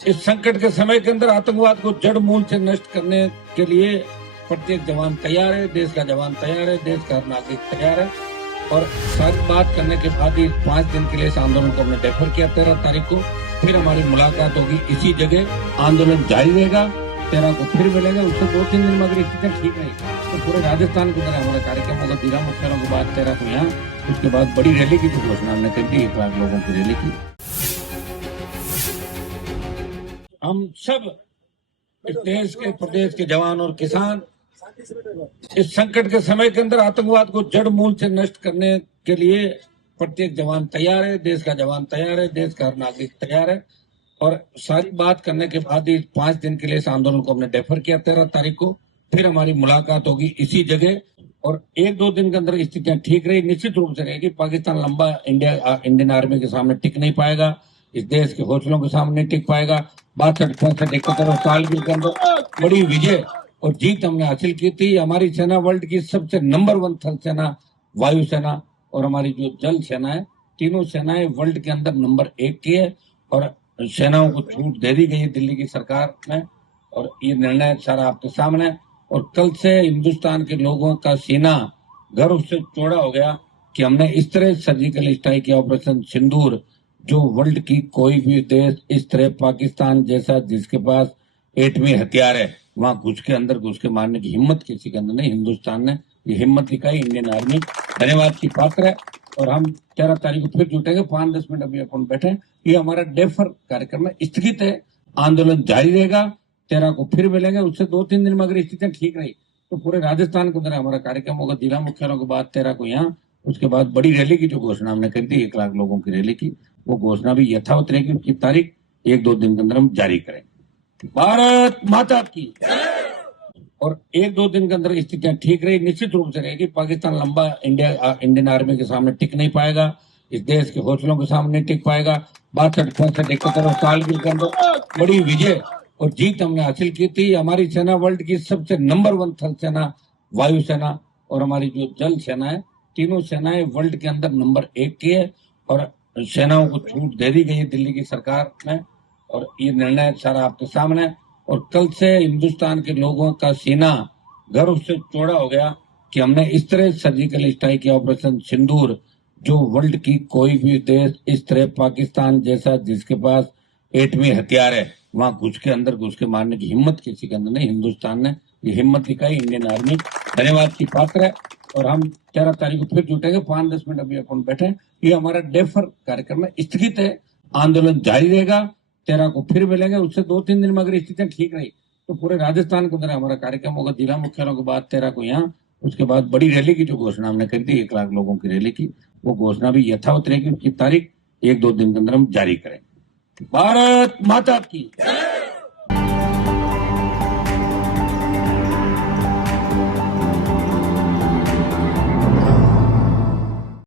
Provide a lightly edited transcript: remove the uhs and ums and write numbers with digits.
इस संकट के समय के अंदर आतंकवाद को जड़ मूल से नष्ट करने के लिए प्रत्येक जवान तैयार है, देश का जवान तैयार है, देश का नागरिक तैयार है। और सारी बात करने के बाद ही 5 दिन के लिए इस आंदोलन को हमने डेफर किया 13 तारीख को। फिर हमारी मुलाकात होगी इसी जगह, आंदोलन जारी रहेगा। 13 को फिर मिलेंगे, उससे 2-3 दिन में अगर स्थिति ठीक रही तो पूरे राजस्थान की तरह हमारा कार्यक्रम होगा। जिला मुख्यालयों के बाद 13 को यहाँ, उसके बाद बड़ी रैली की जो घोषणा हमने कर दी, 1 लाख लोगों की रैली की। हम सब इस देश के, प्रदेश के जवान और किसान इस संकट के समय के अंदर आतंकवाद को जड़ मूल से नष्ट करने के लिए प्रत्येक जवान तैयार है, देश का जवान तैयार है, देश का नागरिक तैयार है। और सारी बात करने के बाद ही 5 दिन के लिए इस आंदोलन को हमने डेफर किया 13 तारीख को। फिर हमारी मुलाकात होगी इसी जगह, और 1-2 दिन के अंदर स्थितियां ठीक रही, निश्चित रूप से रहेगी। पाकिस्तान लंबा इंडियन आर्मी के सामने टिक नहीं पाएगा, इस देश के हौसलों के सामने टिक पाएगा। 62-65 साल के अंदर बड़ी विजय और जीत हमने हासिल की थी। हमारी सेना वर्ल्ड की सबसे नंबर 1 थल सेना, वायुसेना और हमारी जो जल सेना है, तीनों सेनाएं वर्ल्ड के अंदर नंबर 1 की है। और सेनाओं को छूट दे दी गई है दिल्ली की सरकार ने, और ये निर्णय सारा आपके सामने है। और कल से हिंदुस्तान के लोगों का सीना गर्व से चौड़ा हो गया कि हमने इस तरह सर्जिकल स्ट्राइक किया, ऑपरेशन सिंदूर, जो वर्ल्ड की कोई भी देश इस तरह पाकिस्तान जैसा जिसके पास एटमी हथियार है, वहां अंदर घुस के मारने की हिम्मत किसी के अंदर नहीं। हिंदुस्तान ने ये हिम्मत दिखाई, इंडियन आर्मी धन्यवाद की पात्र है। और हम 13 तारीख को फिर जुटेंगे। 5-10 मिनट अभी अपन बैठे, ये हमारा डेफर कार्यक्रम स्थगित है, आंदोलन जारी रहेगा। 13 को फिर मिलेंगे, उससे 2-3 दिन में अगर स्थितियां ठीक रही तो पूरे राजस्थान के अंदर हमारा कार्यक्रम होगा। जिला मुख्यालयों के बाद 13 को यहाँ, उसके बाद बड़ी रैली की जो घोषणा हमने कर दी, 1 लाख लोगों की रैली की, वो घोषणा भी यथावत रहेगी। उसकी तारीख 1-2 दिन के अंदर हम जारी करेंगे। भारत माता की। और 1-2 दिन के अंदर स्थितियां ठीक रही, निश्चित रूप से रहेगी। पाकिस्तान लंबा इंडियन आर्मी के सामने टिक नहीं पाएगा, इस देश के हौसलों के सामने टिक पाएगा। 62-65 साल के अंदर बड़ी विजय और जीत हमने हासिल की थी। हमारी सेना वर्ल्ड की सबसे नंबर 1 थल सेना, वायुसेना और हमारी जो जल सेना है, तीनों सेनाएं वर्ल्ड के अंदर नंबर 1 की है। और सेनाओं को छूट दे दी गई है दिल्ली की सरकार ने, और ये निर्णय सारा आपके सामने है। और कल से हिंदुस्तान के लोगों का सीना गर्व से चौड़ा हो गया कि हमने इस तरह सर्जिकल स्ट्राइक किया, ऑपरेशन सिंदूर, जो वर्ल्ड की कोई भी देश इस तरह पाकिस्तान जैसा जिसके पास एटमी हथियार है, वहां अंदर घुस के मारने की हिम्मत किसी के अंदर नहीं। हिंदुस्तान ने ये हिम्मत दिखाई, इंडियन आर्मी धन्यवाद की पात्र है। और हम 13 तारीख को फिर जुटेंगे। 5-10 मिनट अभी अपन बैठे, ये हमारा डेफर कार्यक्रम स्थगित है, आंदोलन जारी रहेगा। 13 को फिर मिलेंगे, उससे 2-3 दिन में अगर स्थितियां ठीक रही तो पूरे राजस्थान के अंदर हमारा कार्यक्रम होगा। जिला मुख्यालयों के बाद 13 को यहाँ, उसके बाद बड़ी रैली की जो घोषणा हमने कर दी, 1 लाख लोगों की रैली की, वो घोषणा भी यथावत रहेगी। उसकी तारीख 1-2 दिन के अंदर हम जारी करेंगे। भारत माता की।